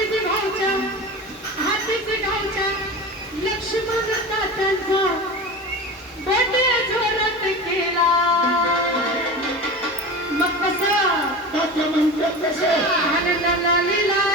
हातीच भाऊच्या हातीच गावच्या लक्ष्मण तात्यांचा बर्थडे जोरात केला मग कसा तात्या म्हणतात तसे आनंदाला लीला